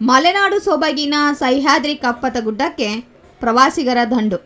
ಮಲೆನಾಡು ಸೊಬಗಿನ ಸಹ್ಯಾದ್ರಿ ಕಪ್ಪತಗುಡ್ಡಕ್ಕೆ ಪ್ರವಾಸಿಗರ ದಂಡು.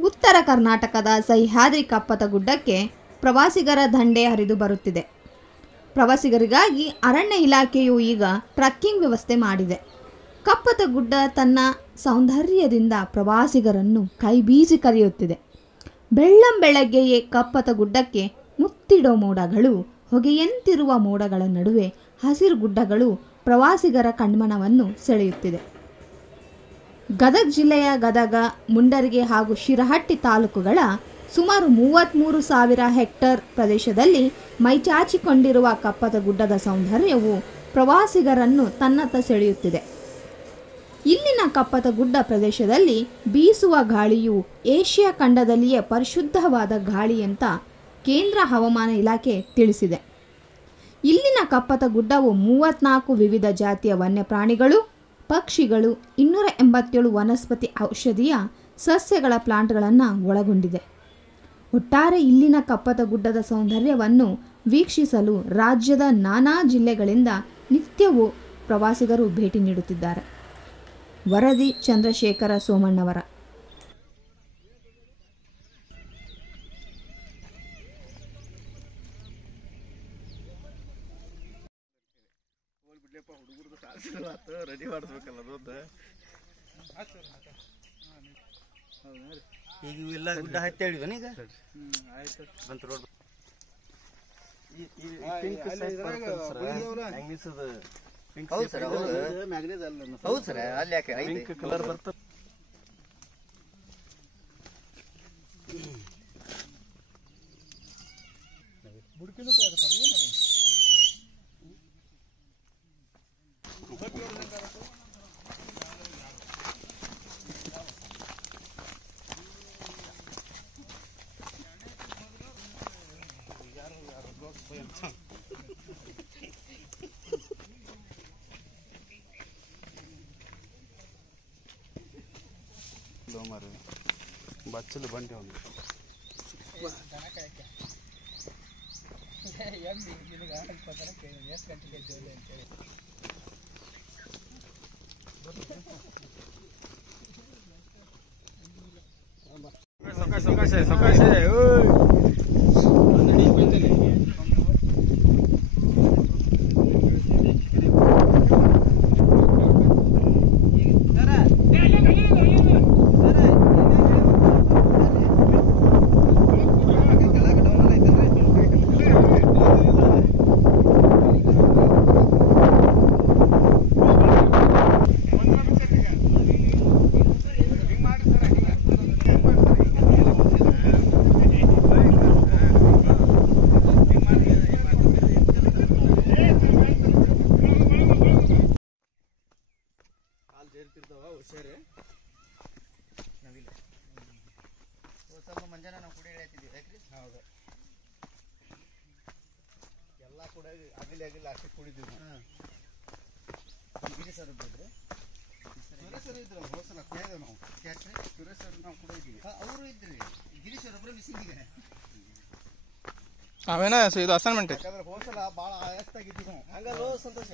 ಉತ್ತರ ಕರ್ನಾಟಕದ ಸಹ್ಯಾದ್ರಿ ಕಪ್ಪತಗುಡ್ಡಕ್ಕೆ ಪ್ರವಾಸಿಗರ ದಂಡೆ ಹರಿದು ಬರುತ್ತಿದೆ. ಪ್ರವಾಸಿಗರಿಗಾಗಿ ಅರಣ್ಯ ಇಲಾಖೆಯು ಈಗ ಟ್ರಕ್ಕಿಂಗ್ ವ್ಯವಸ್ಥೆ ಮಾಡಿದೆ. ಕಪ್ಪತಗುಡ್ಡ ತನ್ನ ಸೌಂದರ್ಯದಿಂದ ಪ್ರವಾಸಿಗರನ್ನು ಕೈಬೀಸಿ ಕರೆಯುತ್ತಿದೆ. ಬೆಳ್ಳಂಬೆಳಗ್ಗೆಯೇ ಕಪ್ಪತಗುಡ್ಡಕ್ಕೆ ಮುತ್ತಿಡೋ ಮೋಡಗಳು, ಹೊಗೆಯಂತಿರುವ ಮೋಡಗಳ ನಡುವೆ ಹಸಿರು ಗುಡ್ಡಗಳು ಪ್ರವಾಸಿಗರ ಕಣ್ಮನವನ್ನು ಸೆಳೆಯುತ್ತಿದೆ. ಗದಗ ಜಿಲ್ಲೆಯ ಗದಗ, ಮುಂಡರಗಿ ಹಾಗೂ ಶಿರಹಟ್ಟಿ ತಾಲೂಕುಗಳ ಸುಮಾರು 33,000 ಹೆಕ್ಟೇರ್ ಪ್ರದೇಶದಲ್ಲಿ ಮೈಚಾಚಿಕೊಂಡಿರುವ ಕಪ್ಪತಗುಡ್ಡದ ಸೌಂದರ್ಯವು ಪ್ರವಾಸಿಗರನ್ನು ತನ್ನತ್ತ ಸೆಳೆಯುತ್ತಿದೆ. ಇಲ್ಲಿನ ಕಪ್ಪತಗುಡ್ಡ ಪ್ರದೇಶದಲ್ಲಿ ಬೀಸುವ ಗಾಳಿಯು ಏಷ್ಯಾ ಖಂಡದಲ್ಲಿಯೇ ಪರಿಶುದ್ಧವಾದ ಗಾಳಿ ಅಂತ ಕೇಂದ್ರ ಹವಾಮಾನ ಇಲಾಖೆ ತಿಳಿಸಿದೆ. ಇಲ್ಲಿನ ಕಪ್ಪತಗುಡ್ಡವು 34 ವಿವಿಧ ಜಾತಿಯ ವನ್ಯಪ್ರಾಣಿಗಳು, ಪಕ್ಷಿಗಳು, 287 ವನಸ್ಪತಿ ಔಷಧೀಯ ಸಸ್ಯಗಳ ಪ್ಲಾಂಟ್ಗಳನ್ನು ಒಳಗೊಂಡಿದೆ. ಒಟ್ಟಾರೆ ಇಲ್ಲಿನ ಕಪ್ಪತಗುಡ್ಡದ ಸೌಂದರ್ಯವನ್ನು ವೀಕ್ಷಿಸಲು ರಾಜ್ಯದ ನಾನಾ ಜಿಲ್ಲೆಗಳಿಂದ ನಿತ್ಯವೂ ಪ್ರವಾಸಿಗರು ಭೇಟಿ ನೀಡುತ್ತಿದ್ದಾರೆ. ವರದಿ ಚಂದ್ರಶೇಖರ ಸೋಮಣ್ಣವರ. ರೆಡಿ ಮಾಡಿಸ್ಬೇಕಲ್ಲ ಈಗ ಇವೆಲ್ಲ ಗುಡ್ಡ ಹತ್ತಿ ಹೇಳಿದ್ವನ ಈಗ ಬಂತ ರೋಡ್ ಹೌದು ಸರ್ ಅಲ್ಲಿ ಯಾಕೆ ಪಿಂಕ್ ಕಲರ್ ಬರ್ತದೆ. ಬುಡಕಿನೂ ತಯಾರಿಸ್ತಾರೆ బచ్చలు బండి ఉంది ಹುಷಾರಿ ನಾವಿಲ್ಲ ಸ್ವಲ್ಪ ಮಂಜಾನ ನಾವು ಕುಡಿ ಹೇಳ್ತಿದ್ದೀವಿ ಯಾಕ್ರಿ. ಹೌದು ಎಲ್ಲ ಕೂಡ ಆಗಿಲ್ಲ ಅಷ್ಟೇ ಕುಡಿದೀವಿ. ಗಿರಿ ಸರ್ ಇದ್ರಿ ಸುರೇಶ್ ಸರ್ ಇದ್ರು ಹೋಸಲ ಕುಡಿಯೋದು ನಾವು ಯಾಕ್ರಿ ಸುರೇಶ್ ಸರ್ ನಾವು ಕೂಡ ಇದ್ದೀವಿ. ಅವರು ಇದ್ರಿ ಗಿರೀಶ್ ಅವ್ರ ಒಬ್ಬರೇ ಮಿಸ್ಸಿಂಗ್ ಇದೆ. ಅವೇನ ಇದು ಅಸೈನ್ಮೆಂಟ್ ಯಾಕಂದ್ರೆ ಹೋಸಲ ಭಾಳ ಆಯಸ್ತಾಗಿದ್ದೀವಿ ನಾವು ಹಂಗಲ್ಲ ಸಂತೋಷ.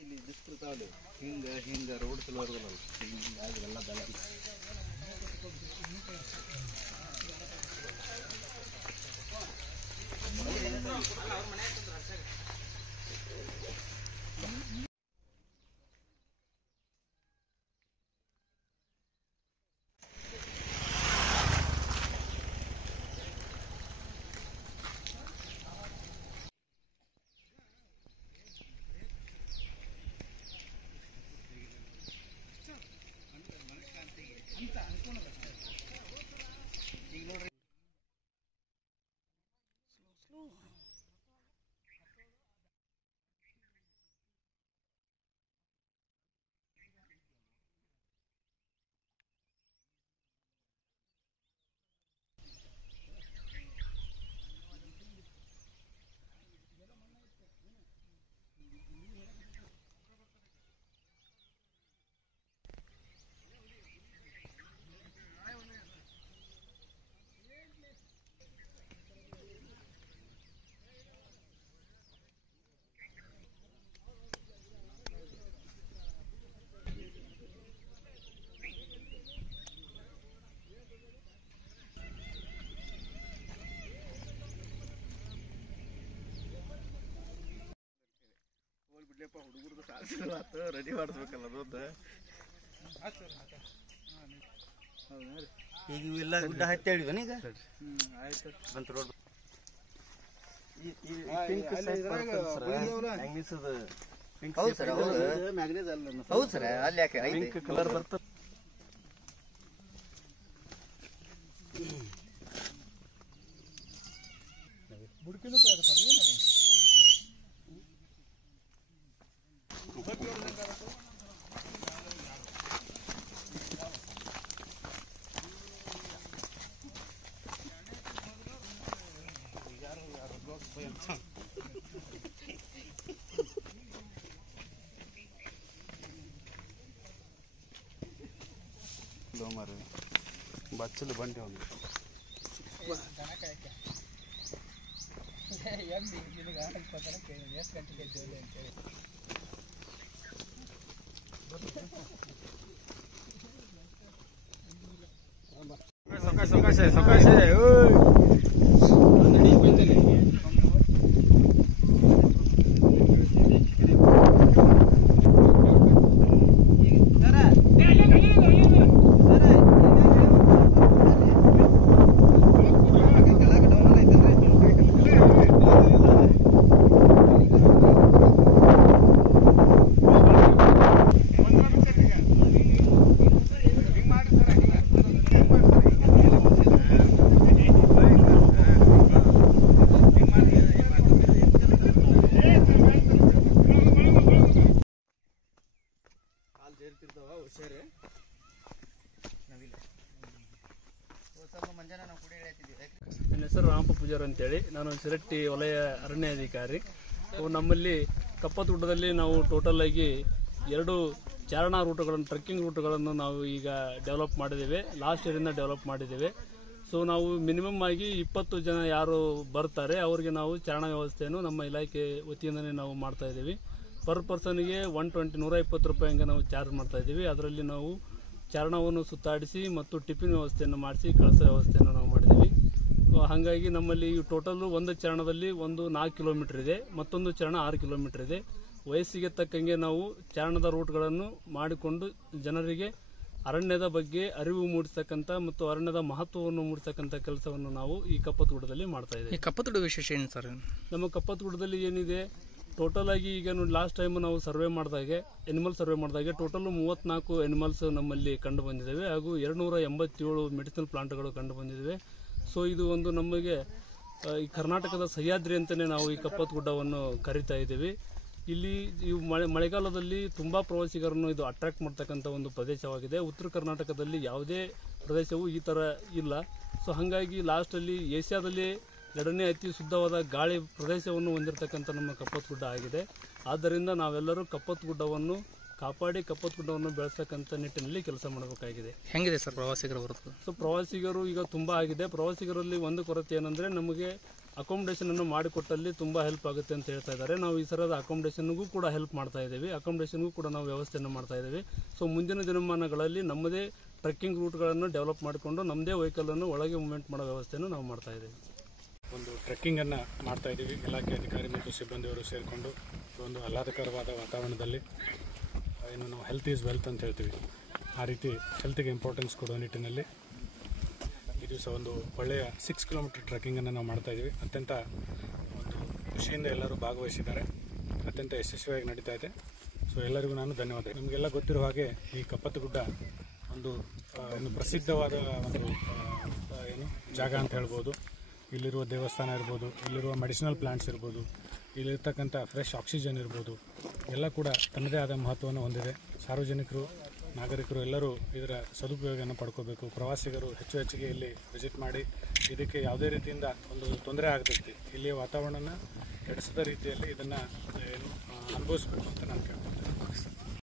ಇಲ್ಲಿ ಡಿಸ್ಕೃತಾವಲ್ಲಿ ಹಿಂಗ ರೋಡ್ ಸಲುವರ್ಗಲ್ಲ ಹಿಂಗಾಗಿ ಎಲ್ಲ ಬೆಲೆ ಬಿಡ್ಲಿಪ್ಪ ಹುಡುಗರದು ಸಾಧಿಸಿದ ರೆಡಿ ಮಾಡಿಸ್ಬೇಕಲ್ಲ ಅದೊಂದು ಈಗ ಇವೆಲ್ಲ ಗುಡ್ಡ ಹತ್ತಿ ಹೇಳಿವನ ಈಗ ಆಯ್ತು ಬಂತು ರೋಡ್ ಹೌದು ಸರ್ ಹೌದು ಸರ್ ಅಲ್ಲಿ ಯಾಕೆ ಪಿಂಕ್ ಕಲರ್ ಬರ್ತದೆ ಬುಡಕಿನೂ ತಯಾರಿಸ್ತಾರೆ బచ్చలు బండి ఉంది ನನ್ನ ಹೆಸರು ರಾಮಪ್ಪ ಪೂಜಾರ್ ಅಂತೇಳಿ, ನಾನು ಶಿರಟ್ಟಿ ವಲಯ ಅರಣ್ಯಾಧಿಕಾರಿ. ನಮ್ಮಲ್ಲಿ ಕಪ್ಪತ್ತಗುಡ್ಡದಲ್ಲಿ ನಾವು ಟೋಟಲ್ ಆಗಿ 2 ಚಾರಣಾ ರೂಟ್ಗಳನ್ನು, ಟ್ರೆಕ್ಕಿಂಗ್ ರೂಟ್ಗಳನ್ನು ನಾವು ಈಗ ಡೆವಲಪ್ ಮಾಡಿದ್ದೇವೆ. ಲಾಸ್ಟ್ ಇಯರಿಂದ ಡೆವಲಪ್ ಮಾಡಿದ್ದೇವೆ. ಸೊ ನಾವು ಮಿನಿಮಮ್ ಆಗಿ 20 ಜನ ಯಾರು ಬರ್ತಾರೆ ಅವರಿಗೆ ನಾವು ಚಾರಣ ವ್ಯವಸ್ಥೆಯನ್ನು ನಮ್ಮ ಇಲಾಖೆ ವತಿಯಿಂದನೇ ನಾವು ಮಾಡ್ತಾ ಇದ್ದೀವಿ. ಪರ್ ಪರ್ಸನ್ಗೆ 120 ರೂಪಾಯಿ ಹಂಗೆ ನಾವು ಚಾರ್ಜ್ ಮಾಡ್ತಾ ಇದ್ದೀವಿ. ಅದರಲ್ಲಿ ನಾವು ಚಾರಣವನ್ನು ಸುತ್ತಾಡಿಸಿ ಮತ್ತು ಟಿಫಿನ್ ವ್ಯವಸ್ಥೆಯನ್ನು ಮಾಡಿಸಿ ಕಳಸ ವ್ಯವಸ್ಥೆಯನ್ನು ನಾವು ಮಾಡಿದ್ದೀವಿ. ಹಾಗಾಗಿ ನಮ್ಮಲ್ಲಿ ಟೋಟಲ್ ಒಂದು ಚಾರಣದಲ್ಲಿ 4 ಕಿಲೋಮೀಟರ್ ಇದೆ, ಮತ್ತೊಂದು ಚಾರಣ 6 ಕಿಲೋಮೀಟರ್ ಇದೆ. ವಯಸ್ಸಿಗೆ ತಕ್ಕಂಗೆ ನಾವು ಚಾರಣದ ರೂಟ್ಗಳನ್ನು ಮಾಡಿಕೊಂಡು ಜನರಿಗೆ ಅರಣ್ಯದ ಬಗ್ಗೆ ಅರಿವು ಮೂಡಿಸ್ತಕ್ಕಂಥ ಮತ್ತು ಅರಣ್ಯದ ಮಹತ್ವವನ್ನು ಮೂಡಿಸ್ತಕ್ಕಂಥ ಕೆಲಸವನ್ನು ನಾವು ಈ ಕಪ್ಪತ್ತಗುಡ್ಡದಲ್ಲಿ ಮಾಡ್ತಾ ಇದ್ದೇವೆ. ಕಪ್ಪತ್ತಗುಡ್ಡ ವಿಶೇಷ ಏನು ಸರ್? ನಮ್ಮ ಕಪ್ಪತ್ತಗುಡ್ಡದಲ್ಲಿ ಏನಿದೆ, ಟೋಟಲ್ ಆಗಿ ಈಗ ಲಾಸ್ಟ್ ಟೈಮ್ ನಾವು ಸರ್ವೆ ಮಾಡಿದಾಗೆ, ಎನಿಮಲ್ ಸರ್ವೆ ಮಾಡಿದಾಗೆ ಟೋಟಲ್ 34 ಎನಿಮಲ್ಸ್ ನಮ್ಮಲ್ಲಿ ಕಂಡು ಬಂದಿದ್ದಾವೆ. ಹಾಗೂ 287 ಮೆಡಿಸಿನಲ್ ಪ್ಲಾಂಟ್ಗಳು ಕಂಡು ಬಂದಿದ್ದಾವೆ. ಸೊ ಇದು ಒಂದು ನಮಗೆ ಈ ಕರ್ನಾಟಕದ ಸಹ್ಯಾದ್ರಿ ಅಂತಲೇ ನಾವು ಈ ಕಪ್ಪತ್ತಗುಡ್ಡವನ್ನು ಕರಿತಾ ಇದ್ದೀವಿ. ಇಲ್ಲಿ ಈ ಮಳೆಗಾಲದಲ್ಲಿ ತುಂಬ ಪ್ರವಾಸಿಗರನ್ನು ಇದು ಅಟ್ರಾಕ್ಟ್ ಮಾಡ್ತಕ್ಕಂಥ ಒಂದು ಪ್ರದೇಶವಾಗಿದೆ. ಉತ್ತರ ಕರ್ನಾಟಕದಲ್ಲಿ ಯಾವುದೇ ಪ್ರದೇಶವೂ ಈ ಥರ ಇಲ್ಲ. ಸೊ ಹಾಗಾಗಿ ಲಾಸ್ಟಲ್ಲಿ ಏಷ್ಯಾದಲ್ಲಿ 2ನೇ ಅತಿ ಶುದ್ಧವಾದ ಗಾಳಿ ಪ್ರದೇಶವನ್ನು ಹೊಂದಿರತಕ್ಕಂಥ ನಮ್ಮ ಕಪ್ಪತ್ತಗುಡ್ಡ ಆಗಿದೆ. ಆದ್ದರಿಂದ ನಾವೆಲ್ಲರೂ ಕಪ್ಪತ್ತಗುಡ್ಡವನ್ನು ಕಾಪಾಡಿ ಕಪ್ಪತ್ತಗುಡ್ಡವನ್ನು ಬೆಳೆಸತಕ್ಕಂಥ ನಿಟ್ಟಿನಲ್ಲಿ ಕೆಲಸ ಮಾಡಬೇಕಾಗಿದೆ. ಹೆಂಗಿದೆ ಸರ್ ಪ್ರವಾಸಿಗರ ಹೊರತು? ಸೊ ಪ್ರವಾಸಿಗರು ಈಗ ತುಂಬ ಆಗಿದೆ. ಪ್ರವಾಸಿಗರಲ್ಲಿ ಒಂದು ಕೊರತೆ ಏನಂದರೆ, ನಮಗೆ ಅಕಾಮಿಡೇಷನನ್ನು ಮಾಡಿಕೊಟ್ಟಲ್ಲಿ ತುಂಬ ಹೆಲ್ಪ್ ಆಗುತ್ತೆ ಅಂತ ಹೇಳ್ತಾ ಇದ್ದಾರೆ. ನಾವು ಈ ಸರದ ಅಕಾಮಿಡೇಷನ್ಗೂ ಕೂಡ ಹೆಲ್ಪ್ ಮಾಡ್ತಾ ಇದ್ದೀವಿ. ಅಕಾಮಿಡೇಷನ್ಗೂ ಕೂಡ ನಾವು ವ್ಯವಸ್ಥೆಯನ್ನು ಮಾಡ್ತಾ ಇದ್ದೀವಿ. ಸೊ ಮುಂದಿನ ದಿನಮಾನಗಳಲ್ಲಿ ನಮ್ಮದೇ ಟ್ರೆಕ್ಕಿಂಗ್ ರೂಟ್ಗಳನ್ನು ಡೆವಲಪ್ ಮಾಡಿಕೊಂಡು ನಮ್ಮದೇ ವೆಹಿಕಲನ್ನು ಒಳಗೆ ಮೂವ್ಮೆಂಟ್ ಮಾಡೋ ವ್ಯವಸ್ಥೆಯನ್ನು ನಾವು ಮಾಡ್ತಾ ಇದ್ದೀವಿ. ಒಂದು ಟ್ರೆಕ್ಕಿಂಗನ್ನು ಮಾಡ್ತಾ ಇದ್ದೀವಿ. ಇಲಾಖೆ ಅಧಿಕಾರಿ ಮತ್ತು ಸಿಬ್ಬಂದಿಯವರು ಸೇರಿಕೊಂಡು ಒಂದು ಆಹ್ಲಾದಕರವಾದ ವಾತಾವರಣದಲ್ಲಿ, ಏನು ನಾವು ಹೆಲ್ತ್ ಈಸ್ ವೆಲ್ತ್ ಅಂತ ಹೇಳ್ತೀವಿ, ಆ ರೀತಿ ಹೆಲ್ತಿಗೆ ಇಂಪಾರ್ಟೆನ್ಸ್ ಕೊಡೋ ನಿಟ್ಟಿನಲ್ಲಿ ಈ ದಿವಸ ಒಂದು ಒಳ್ಳೆಯ 6 ಕಿಲೋಮೀಟರ್ ಟ್ರೆಕ್ಕಿಂಗನ್ನು ನಾವು ಮಾಡ್ತಾ ಇದ್ದೀವಿ. ಅತ್ಯಂತ ಒಂದು ಖುಷಿಯಿಂದ ಎಲ್ಲರೂ ಭಾಗವಹಿಸಿದ್ದಾರೆ. ಅತ್ಯಂತ ಯಶಸ್ವಿಯಾಗಿ ನಡೀತಾ ಇದೆ. ಸೊ ಎಲ್ಲರಿಗೂ ನಾನು ಧನ್ಯವಾದ. ನಿಮಗೆಲ್ಲ ಗೊತ್ತಿರೋ ಹಾಗೆ ಈ ಕಪ್ಪತ್ತಗುಡ್ಡ ಒಂದು ಪ್ರಸಿದ್ಧವಾದ ಒಂದು ಜಾಗ ಅಂತ ಹೇಳ್ಬೋದು. ಇಲ್ಲಿರುವ ದೇವಸ್ಥಾನ ಇರ್ಬೋದು, ಇಲ್ಲಿರುವ ಮೆಡಿಸಿನಲ್ ಪ್ಲಾಂಟ್ಸ್ ಇರ್ಬೋದು, ಇಲ್ಲಿರ್ತಕ್ಕಂಥ ಫ್ರೆಶ್ ಆಕ್ಸಿಜನ್ ಇರ್ಬೋದು, ಎಲ್ಲ ಕೂಡ ತನ್ನದೇ ಆದ ಮಹತ್ವವನ್ನು ಹೊಂದಿದೆ. ಸಾರ್ವಜನಿಕರು, ನಾಗರಿಕರು ಎಲ್ಲರೂ ಇದರ ಸದುಪಯೋಗವನ್ನು ಪಡ್ಕೋಬೇಕು. ಪ್ರವಾಸಿಗರು ಹೆಚ್ಚಿಗೆ ಇಲ್ಲಿ ವಿಸಿಟ್ ಮಾಡಿ ಇದಕ್ಕೆ ಯಾವುದೇ ರೀತಿಯಿಂದ ಒಂದು ತೊಂದರೆ ಆಗದಂತೆ ಇಲ್ಲಿಯ ವಾತಾವರಣನ ಕೆಡಿಸದ ರೀತಿಯಲ್ಲಿ ಇದನ್ನು ಅನುಭವಿಸಬೇಕು ಅಂತ ನಾನು ಕೇಳ್ತೀನಿ.